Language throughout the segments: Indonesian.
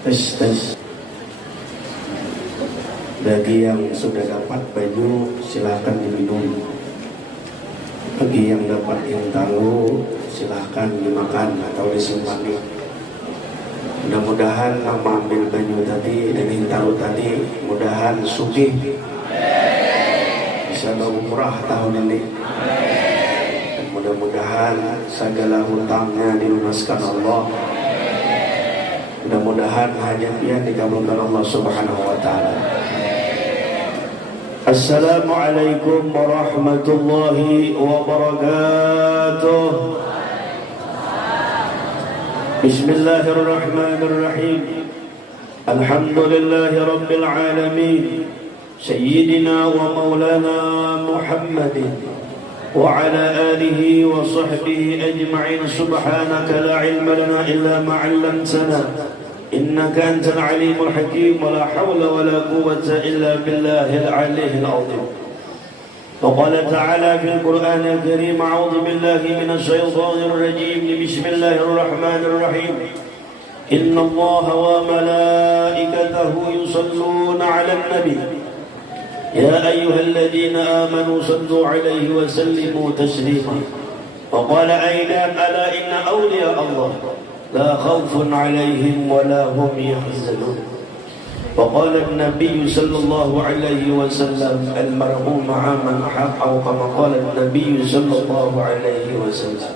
Tes tes. Bagi yang sudah dapat baju silahkan diminum. Bagi yang dapat yang tahu silahkan dimakan atau disimpan. Mudah-mudahan nama ambil baju tadi dan yang tahu tadi mudahan sugih, bisa umrah tahun ini. Dan mudah-mudahan segala hutangnya dilunaskan Allah. Mudah-mudahan hajatnya dikabulkan Allah Subhanahu wa taala. Assalamualaikum warahmatullahi wabarakatuh. Bismillahirrahmanirrahim. Alhamdulillahi rabbil alamin. Sayyidina wa maulana Muhammadin wa ala alihi wa sahbihi ajma'in. Subhanaka la ilma lana illa ma 'allamtana innaka antal alimul hakim. Wa la hawla wa la quwwata illa billahil aliyyil azim. وقال تعالى في القرآن الكريم: أعوذ بالله من الشيطان الرجيم. بسم الله الرحمن الرحيم. إن الله وملائكته يصلون على النبي يا أيها الذين آمنوا صلوا عليه وسلموا تسليما. وقال أيضا: ألا إن أولياء الله لا خوف عليهم ولا هم يحزنون. وقال النبي صلى الله عليه وسلم: المرء مع من أحب، أو كما قال النبي صلى الله عليه وسلم.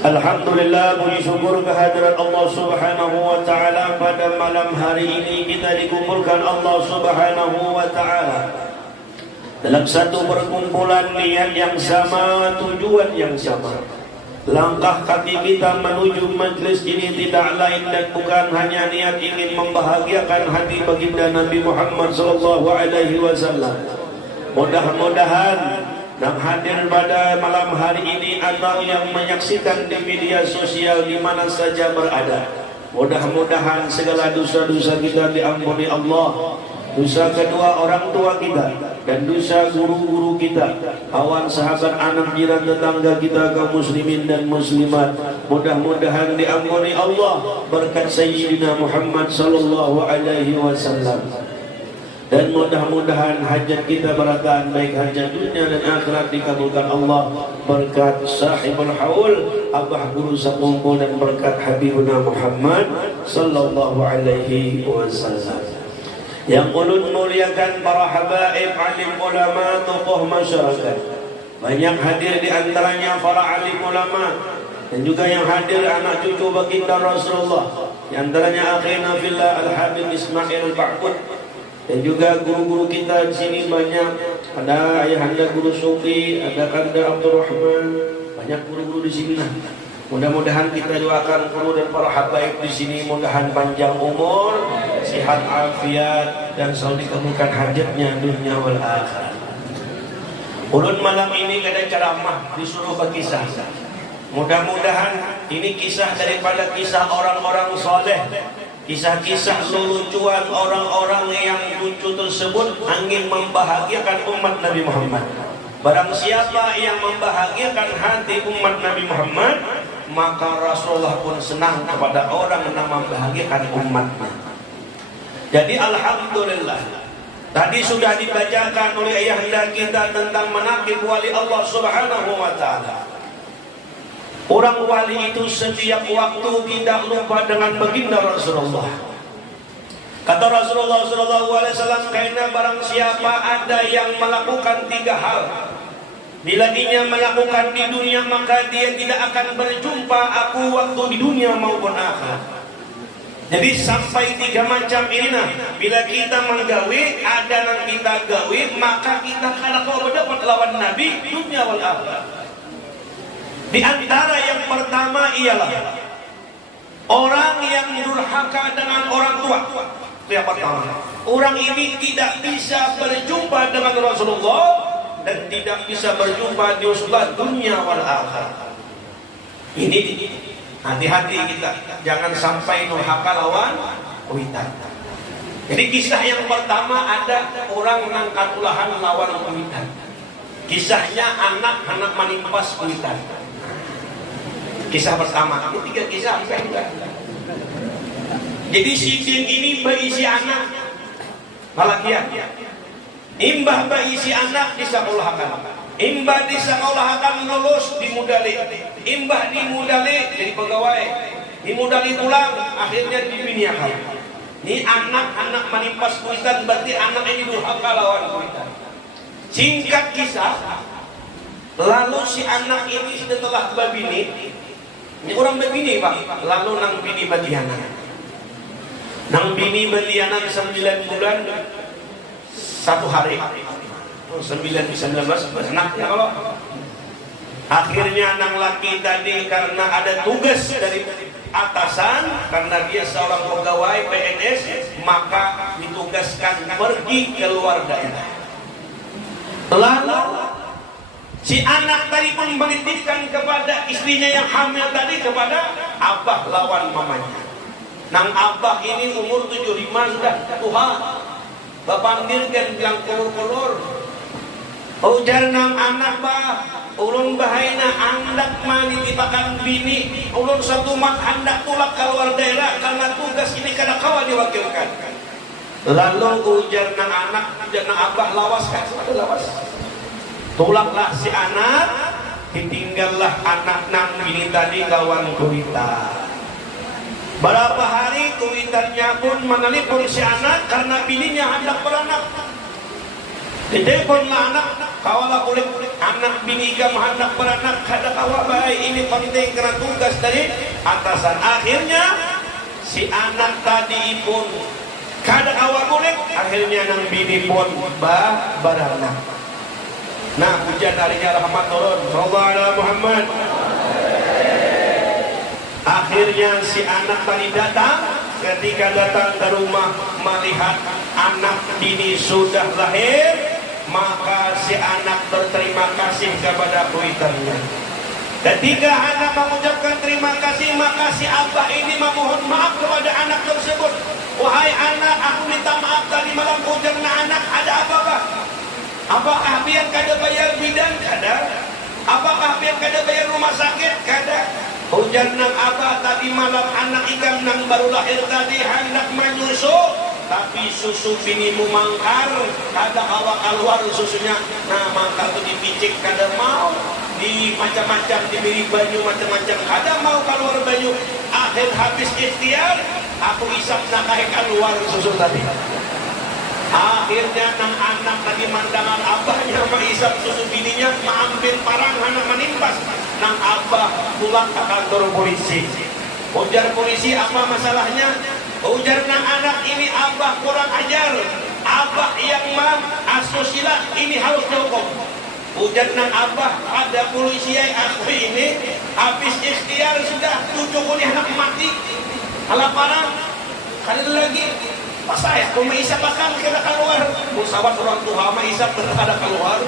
Alhamdulillah, puji syukur kehadirat Allah Subhanahu wa taala. Pada malam hari ini kita dikumpulkan Allah Subhanahu wa taala dalam satu perkumpulan niat yang sama, tujuan yang sama. Langkah kaki kita menuju majlis ini tidak lain dan bukan hanya niat ingin membahagiakan hati baginda Nabi Muhammad sallallahu alaihi wasallam. Mudah-mudahan yang hadir pada malam hari ini atau yang menyaksikan di media sosial di mana saja berada, mudah-mudahan segala dosa-dosa kita diampuni Allah. Dosa kedua orang tua kita dan dosa guru-guru kita, kawan, sahabat, anak, jiran, tetangga kita, kaum muslimin dan muslimat, mudah-mudahan diampuni Allah berkat Sayyidina Muhammad sallallahu alaihi wasallam. Dan mudah-mudahan hajat kita berataan, baik hajat dunia dan akhirat, dikabulkan Allah berkat sahibul haul, abah guru sekumpul, dan berkat Habibuna Muhammad sallallahu alaihi wasallam. Yang ulun muliakan para habaib, alim ulama, tokoh masyarakat, banyak hadir di antaranya para alim ulama dan juga yang hadir anak cucu baginda Rasulullah, di antaranya akhina fillah Al-Habib Ismail Ba'bud, dan juga guru-guru kita di sini banyak. Ada ayahanda guru Sufi, ada Kanda Abdul Rahman, banyak guru-guru di sini. Mudah-mudahan kita doakan guru dan para habaib di sini, mudahan panjang umur, sehat afiat, dan selalu dikabulkan hajatnya dunia wal akhirat. Ulun malam ini ada ceramah disuruh berkisah. Mudah-mudahan ini kisah daripada kisah orang-orang soleh, kisah-kisah lelucuan orang-orang yang lucu tersebut ingin membahagiakan umat Nabi Muhammad. Barang siapa yang membahagiakan hati umat Nabi Muhammad, maka Rasulullah pun senang kepada orang yang membahagiakan umatnya. Jadi alhamdulillah, tadi sudah dibacakan oleh ayahanda kita tentang manaqib wali Allah Subhanahu wa taala. Orang wali itu setiap waktu tidak lupa dengan baginda Rasulullah. Kata Rasulullah sallallahu alaihi wasallam, karena barang siapa ada yang melakukan 3 hal, bila dia melakukan di dunia, maka dia tidak akan berjumpa aku waktu di dunia maupun akhirat. Jadi sampai 3 macam ini, nah, bila kita menggawe, ada yang kita gawe, maka kita kalau kau mendapat lawan Nabi dunia wal akhirat. Di antara yang pertama ialah orang yang durhaka dengan orang tua. Itu yang pertama. Orang ini tidak bisa berjumpa dengan Rasulullah dan tidak bisa berjumpa di usulan dunia wal akhirat. Ini hati-hati kita, jangan sampai durhaka lawan kuitan. Jadi kisah yang pertama ada orang nangkat ulahan lawan kuitan. Kisahnya anak-anak menimpas kuitan. Kisah pertama, ini 3 kisah. Jadi sidin ini berisi anak malakian. Imbah berisi anak disekolahkan. Imbah disekolahkan lulus dimudali. Imbah dimudali jadi pegawai. Dimudali pulang akhirnya dibiniakan. Ini anak-anak menimpas kuitan berarti anak ini durhaka lawan kuitan. Singkat kisah, lalu si anak ini setelah babini, ini orang babini Pak, lalu nang bini badiana. Nang bini badiana 9 bulan 1 hari. 19 anak ya kalau. Akhirnya nang laki tadi karena ada tugas dari atasan, karena dia seorang pegawai PNS, maka ditugaskan pergi ke luar daerah. Lalu si anak tadi pun menitipkan kepada istrinya yang hamil tadi kepada abah lawan mamanya. Nang abah ini umur 75 sudah tua. Bapandirkan bilang kolor-kolor. Ujar nang anak bah, ulun bahaina andak mani tipakan bini, ulun satu mat hendak tulak keluar daerah karena tugas ini kada kawa diwakilkan. Lalu ujar nang anak, ujar nang abah lawas kan, lawas. Tulaklah si anak, ditinggallah anak nang bini tadi kawan kuita. Berapa hari kuitannya pun menelpon si anak karena bininya hendak beranak. Ditelepon anak, kawalah boleh anak bini kamu hendak beranak, kada kawa baik ini penting karena tugas dari atasan. Akhirnya si anak tadi pun kada kawa boleh, akhirnya nang bini pun beranak. Nah, hujan harinya rahmat turun. Sallallahu alaihi Muhammad. Akhirnya si anak tadi datang. Ketika datang ke rumah melihat anak bini sudah lahir, maka si anak berterima kasih kepada kuitannya. Ketika anak mengucapkan terima kasih, maka si abah ini memohon maaf kepada anak tersebut. Wahai anak, aku minta maaf tadi malam ujar anak, ada apa bah? Apakah biar kada bayar bidan? Kada. Apakah biar kada bayar rumah sakit? Kada. Hujan nang abah tadi malam anak ikam nang baru lahir tadi hendak menyusu, tapi susu binimu mangkar, kada kawa keluar susunya. Nah mangkar itu dipicik kada mau, di macam-macam diberi banyu macam-macam kada mau keluar banyu. Akhir habis ikhtiar, aku isap nak keluar susu tadi. Akhirnya nang anak tadi mandangan abahnya mengisap susu bininya, mengambil parang anak menimpas. Nang abah pulang ke kantor polisi. Ujar polisi, apa masalahnya? Ujar nang anak ini abah kurang ajar. Abah yang asusila ini harus dihukum. Ujar nang abah, ada polisi yang aku ini habis ikhtiar sudah 7 anak mati. Kelaparan, kali lagi. Pas saya, kau maisap akan kena keluar. Musawat orang tua maisap kada keluar.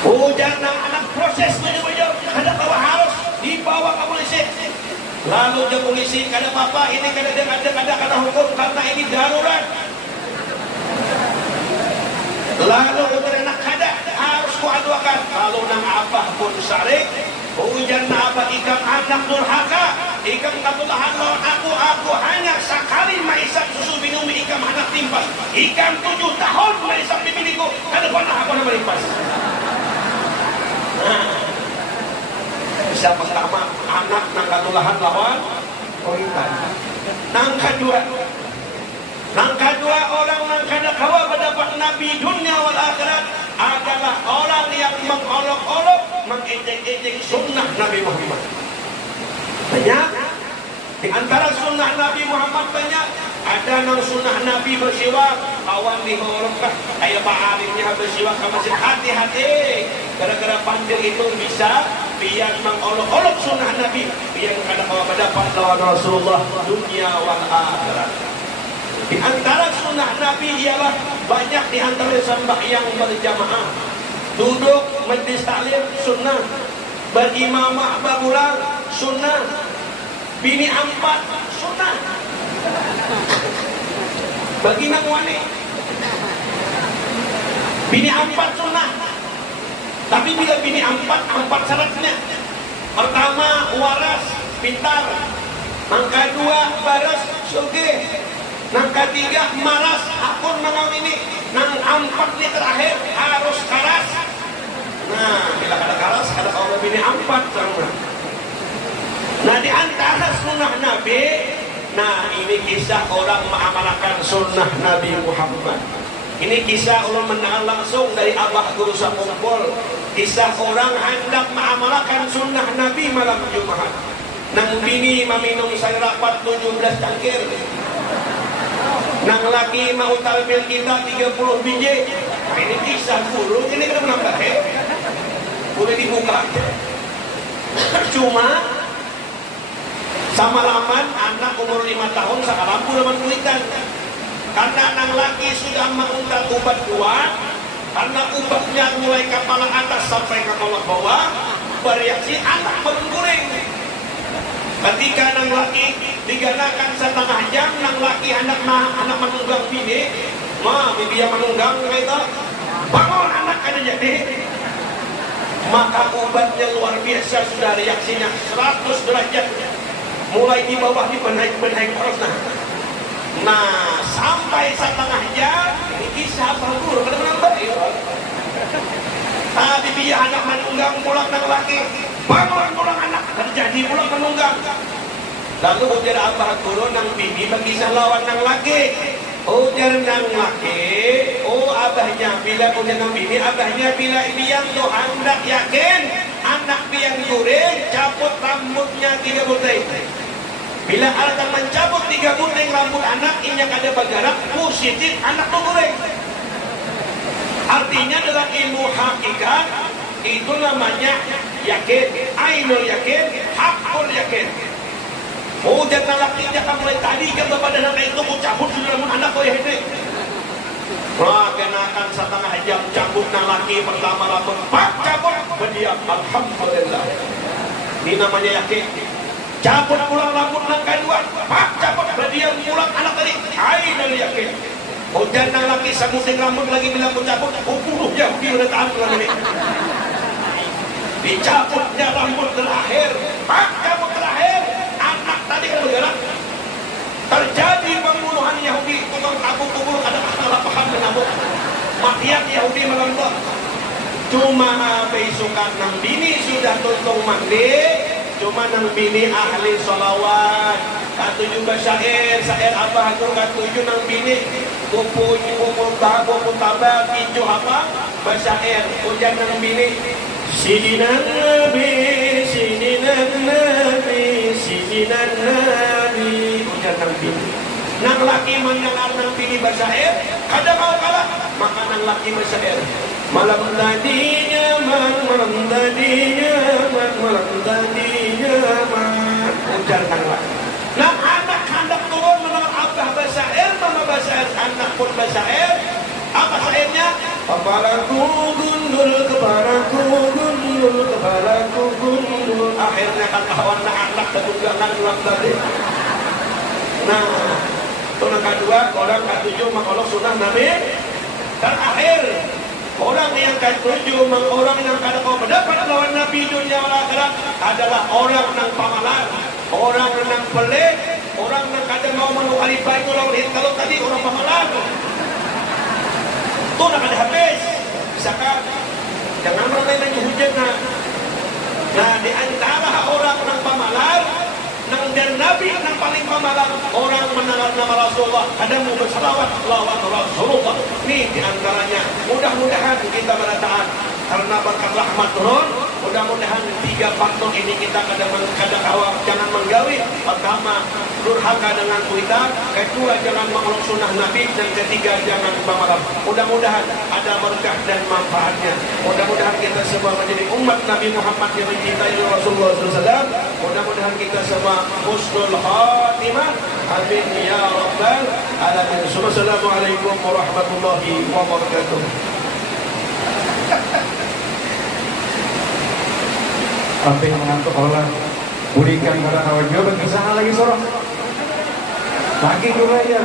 Hujan anak proses menyebut kada bawa harus dibawa ke polisi. Lalu dia polisi kada apa-apa, ini kada hukum karena ini darurat. Lalu udah anak kada harus kuaduakan. Lalu nang abah pun sarik. Hujan abah ikam anak durhaka. Ikam katulahan lawan aku hanya sekali maisap susu minum ikam anak timpas. Ikam 7 tahun maisap di biniku, kada pernah aku nak melimpas. Bisa pertama anak nang katulahan lawan kuitan. Nang kedua orang nang kada kawa mendapat nabi dunia wal akhirat adalah orang yang mengolok-olok, mengejek-ejek sunnah Nabi Muhammad. Banyak di antara sunnah Nabi Muhammad banyak. Ada nang sunnah Nabi bersiwak, kawan dihorongkah kayak Pak Alimnya bersiwak ke masjid. Hati-hati, gara-gara pandil itu bisa biar mengolok-olok sunnah Nabi, biar kada kawa mendapat lawan Rasulullah dunia wal akhirat. Di antara sunnah Nabi ialah banyak di antara sembahyang berjamaah, duduk majlis taklim sunnah, berimamah berulang sunnah, bini 4 sunnah, bagi nang wani bini 4 sunnah. Tapi bila bini 4 syaratnya. Pertama waras, pintar. Mangka dua baras suge. Nang ketiga malas akun menang ini. Nang empat ini terakhir harus karas. Nah, bila ada karas, ada kalau ini empat sama. Nah, di antara sunnah Nabi, nah ini kisah orang mengamalkan sunnah Nabi Muhammad. Ini kisah orang mendengar langsung dari Abah Guru Sakumpul. Kisah orang hendak mengamalkan sunnah Nabi malam Jumat. Nang bini meminum sayur rapat 17 cangkir. Nang laki mau talbil kita 30 biji. Ini kisah guru, ini kan menambah boleh dibuka. Cuma sama laman anak umur 5 tahun sekarang pun kuitan. Karena nang laki sudah menguntal ubat kuat, karena ubatnya mulai kepala atas sampai kepala bawah, bereaksi anak menguring. Ketika nang laki diganakan setengah jam, nang laki anak menunggang bini, dia menunggang itu, bangun anak ada jadi. Maka obatnya luar biasa, sudah reaksinya 100 derajat, mulai di bawah di benaik terus. Nah, sampai setengah jam, ini kisah bagus, benar-benar baik. Tadi dia anak menunggang pulang nang laki, bangun pulang anak terjadi pulang menunggang. Lalu ujar Abah Guru nang bini berkisah lawan nang laki. Ujar nang laki, abahnya bila ujar nang bini, abahnya bila biang tu hendak yakin anak biang guring cabut rambutnya 3 butir. Bila akan mencabut 3 butir rambut anak, ini yang ada bergerak positif anak guring. Artinya dalam ilmu hakikat itu namanya yakin, ainul yakin, hakul yakin. Dan lelakinya kan mulai tadi kan kepada anak itu ku cabut sudah rambut anak kau ya ini. Wah, kenakan setengah jam cabut lelaki pertama rambut, pak cabut berdiam, alhamdulillah. Ini namanya yakin. Cabut pulang rambut nang kedua, pak cabut berdiam pulang anak tadi, ainul yakin. Hujan nang laki samuting rambut lagi bilang ku cabut, puluh Yahudi udah tahan pulang ini. Dicabutnya rambut terakhir, pak cabut terakhir, anak tadi kan bergerak. Terjadi pembunuhan Yahudi, tukang kubur ada kesalahan menabuk. Makian Yahudi melempar. Cuma besukan nang bini sudah tuntung mandi, cuma nang bini ahli sholawat. Katujuh syair Abah Guru katujuh nang bini kupu tabak hijau apa basyair hujan nang bini sidinan nabi hujan nang bini. Nang laki mendengar nang bini basyair kada mau kalah, maka nang laki basyair malam tadi nyaman hujan nang laki. Nah anak hendak turun mendengar Abah basyair, mama basyair, anak pun basyair. Apa syairnya? Kepalaku gundul. Akhirnya kan kawan anak ketunggangan ulang tadi. Nah, itu yang kedua, orang ketujuh mengolok sunnah Nabi. Terakhir, orang yang ketujuh, orang yang kada kau mendapat lawan Nabi dunia wal akhirat adalah orang yang pamalan, orang yang pelit, orang yang kada mau menukari baik lawan hit. Kalau tadi orang pamalan, itu nak ada habis. Misalkan, jangan main-main hujan. Nah, di antara orang yang pamalan, nang dan Nabi nang paling pamalan, orang mendengar nama Rasulullah, ada mau berselawat lawan Rasulullah. Ini di antaranya. Mudah-mudahan kita bertaat karena berkat rahmat turun. Mudah-mudahan 3 faktor ini kita kadang awal jangan menggawi. Pertama, durhaka dengan kuitan. Kedua, jangan mengeluk sunnah Nabi. Dan ketiga, jangan pamalan. Mudah-mudahan ada berkah dan manfaatnya. Mudah-mudahan kita semua menjadi umat Nabi Muhammad yang mencintai Rasulullah SAW. Mudah-mudahan kita semua husnul khatimah. Amin ya rabbal alamin. Assalamualaikum warahmatullahi wabarakatuh. Apa yang mengantuk Allah berikan pada kawan jawaban kesana lagi sorong lagi dulu ya.